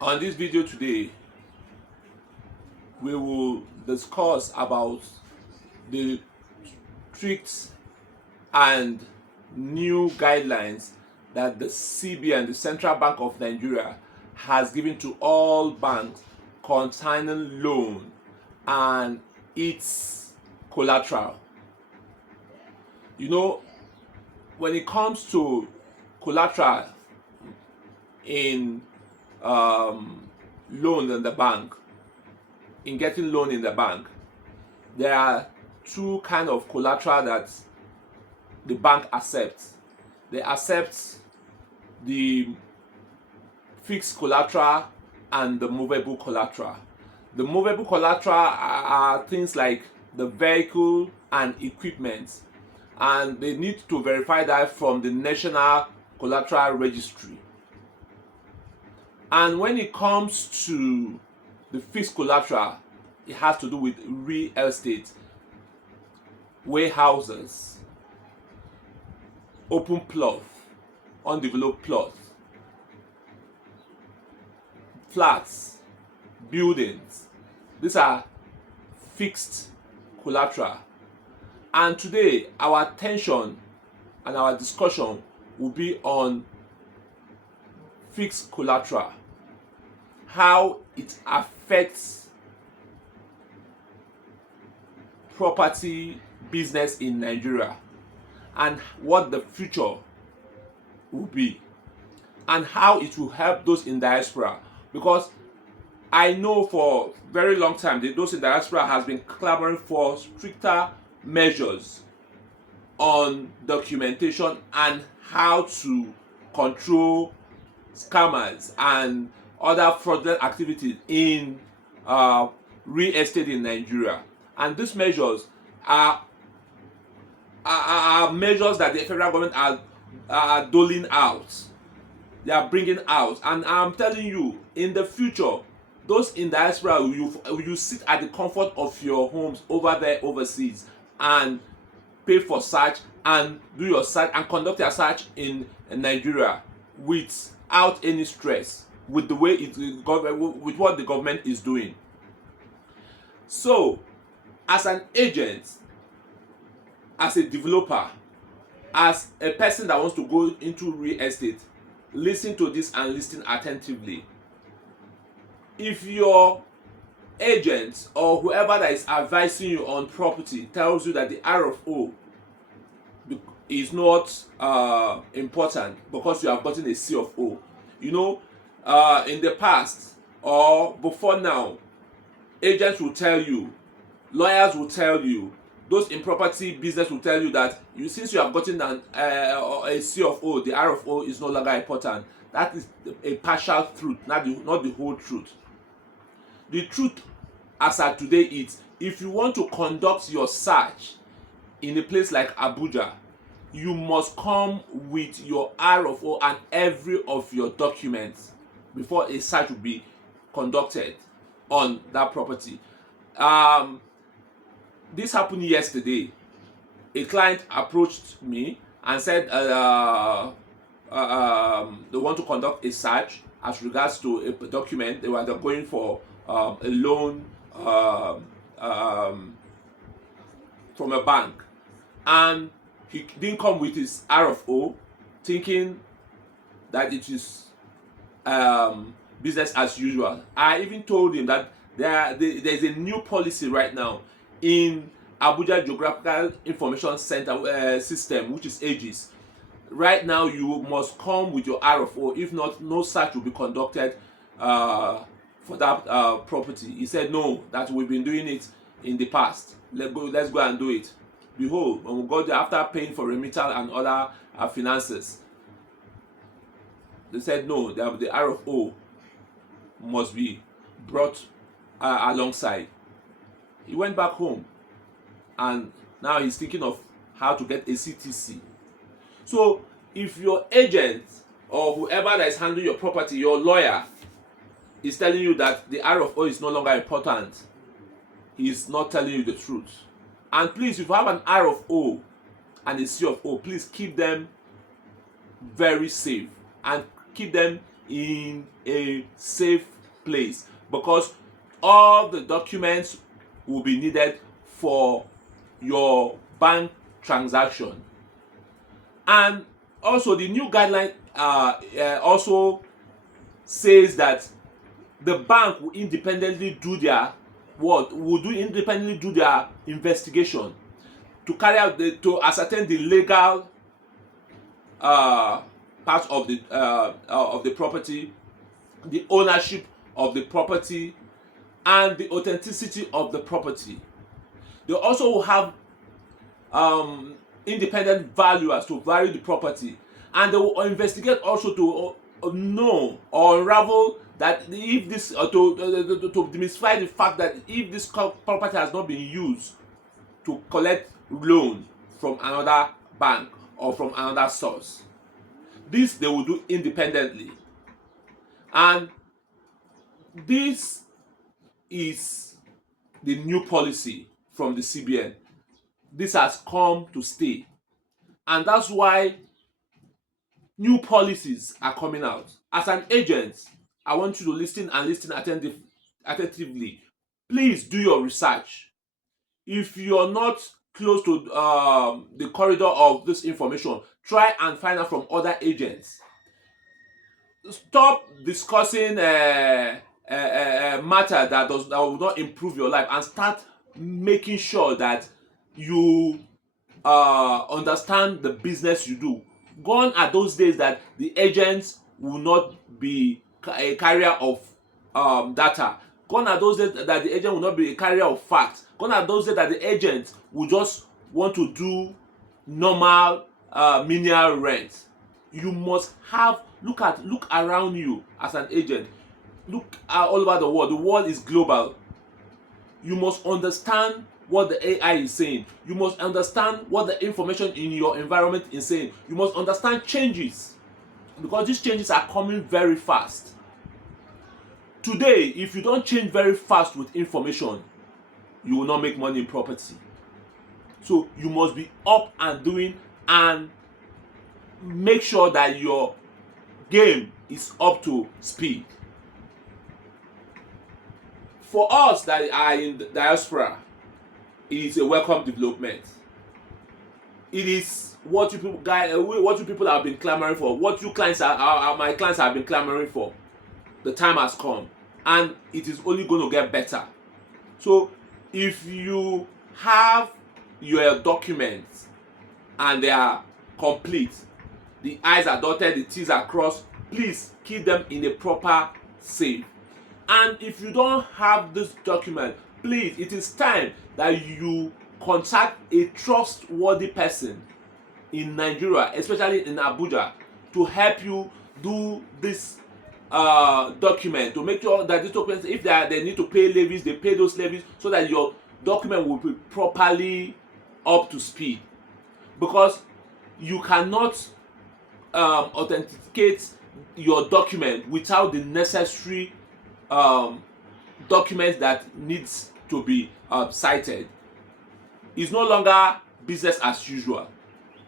On this video today, we will discuss about the strict and new guidelines that the CBN, the Central Bank of Nigeria, has given to all banks concerning loan and its collateral. You know, when it comes to collateral in loan in the bank, in getting loan in the bank, there are two kind of collateral that the bank accepts. They accept the fixed collateral and the movable collateral. The movable collateral are things like the vehicle and equipment, and they need to verify that from the National Collateral Registry. And when it comes to the fixed collateral, it has to do with real estate, warehouses, open plot, undeveloped plot, flats, buildings. These are fixed collateral. And today, our attention and our discussion will be on fixed collateral, how it affects property business in Nigeria, and what the future will be, and how it will help those in diaspora. Because I know for a very long time that those in diaspora has been clamoring for stricter measures on documentation and how to control scammers and other fraudulent activities in real estate in Nigeria. And these measures are measures that the federal government are doling out. They are bringing out. And I'm telling you, in the future, those in diaspora, you sit at the comfort of your homes over there overseas and pay for search and do your search and conduct your search in Nigeria without any stress, with the way with what the government is doing. So, as an agent, as a developer, as a person that wants to go into real estate, listen to this and listen attentively. If your agent or whoever that is advising you on property tells you that the RFO is not important because you have gotten a C of O, in the past or before now, agents will tell you, lawyers will tell you, those in property business will tell you that since you have gotten a C of O, the R of O is no longer important. That is a partial truth, not the whole truth. The truth as at today is, if you want to conduct your search in a place like Abuja, you must come with your R of O and every of your documents before a search will be conducted on that property. This happened yesterday. A client approached me and said they want to conduct a search as regards to a document. They were going for a loan from a bank, and he didn't come with his R of O, thinking that it is business as usual. I even told him that there's a new policy right now in Abuja Geographical Information Center system, which is AGIS. Right now, you must come with your R of O. If not, no search will be conducted for that property. He said no, that we've been doing it in the past. Let's go and do it. Behold, when we got there, after paying for remittal and other finances, they said no, the R of O must be brought alongside. He went back home, and now he's thinking of how to get a CTC. So if your agent or whoever that is handling your property, your lawyer, is telling you that the R of O is no longer important, he is not telling you the truth. And please, if you have an R of O and a C of O, please keep them very safe and keep them in a safe place, because all the documents will be needed for your bank transaction. And also the new guideline also says that the bank will independently do their investigation to carry out to ascertain the legal part of the property, the ownership of the property, and the authenticity of the property. They also will have independent valuers to value the property, and they will investigate also to know or unravel that if this to demystify the fact that if this property has not been used to collect loan from another bank or from another source. This they will do independently, and this is the new policy from the CBN. This has come to stay, and that's why new policies are coming out. As an agent, I want you to listen and listen attentively. Please do your research. If you're not close to the corridor of this information, try and find out from other agents. Stop discussing matter that will not improve your life, and start making sure that you understand the business you do. Gone are those days that the agents will not be a carrier of data. Gone are those days that the agent will not be a carrier of facts. Gone are those days that the agent will just want to do normal menial rent. You must have look around you as an agent. Look all over the world. The world is global. You must understand what the AI is saying. You must understand what the information in your environment is saying. You must understand changes, because these changes are coming very fast. Today, if you don't change very fast with information, you will not make money in property. So you must be up and doing, and make sure that your game is up to speed. For us that are in the diaspora, it is a welcome development. It is what you people have been clamoring for, what you clients my clients have been clamoring for. The time has come, and it is only going to get better. So if you have your documents and they are complete, the I's are dotted, the T's are crossed, please keep them in a proper safe. And if you don't have this document, please, it is time that you contact a trustworthy person in Nigeria, especially in Abuja, to help you do this document, to make sure that these documents, if they need to pay levies, they pay those levies, so that your document will be properly up to speed. Because you cannot authenticate your document without the necessary documents that needs to be cited. It's no longer business as usual.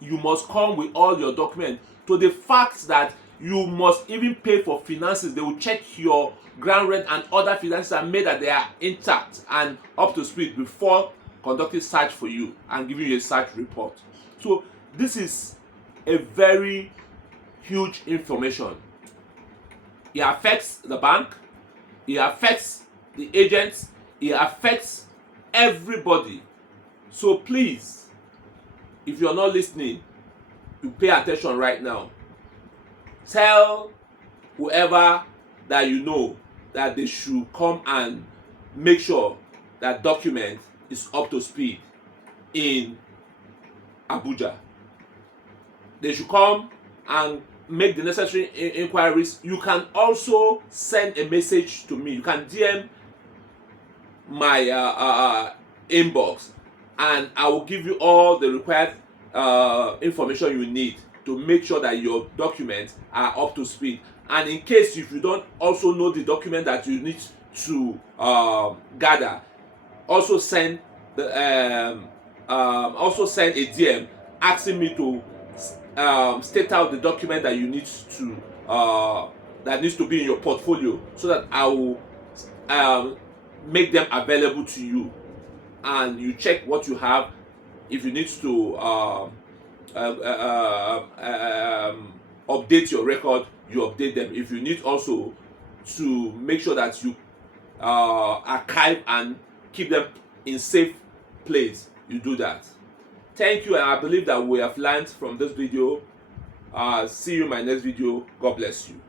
You must come with all your documents, to the fact that you must even pay for finances. They will check your ground rent and other finances and make that they are intact and up to speed before conducting search for you and giving you a search report. So this is a very huge information. It affects the bank, it affects the agents, it affects everybody. So please, if you're not listening, you pay attention right now. Tell whoever that you know that they should come and make sure that document is up to speed in Abuja. They should come and make the necessary inquiries. You can also send a message to me. You can DM my inbox, and I will give you all the required information you need to make sure that your documents are up to speed. And in case if you don't also know the document that you need to gather, also send a DM asking me to state out the document that you need to that needs to be in your portfolio, so that I will make them available to you, and you check what you have. If you need to update your record, you update them. If you need also to make sure that you archive and keep them in safe place, you do that. Thank you, and I believe that we have learned from this video. See you in my next video. God bless you.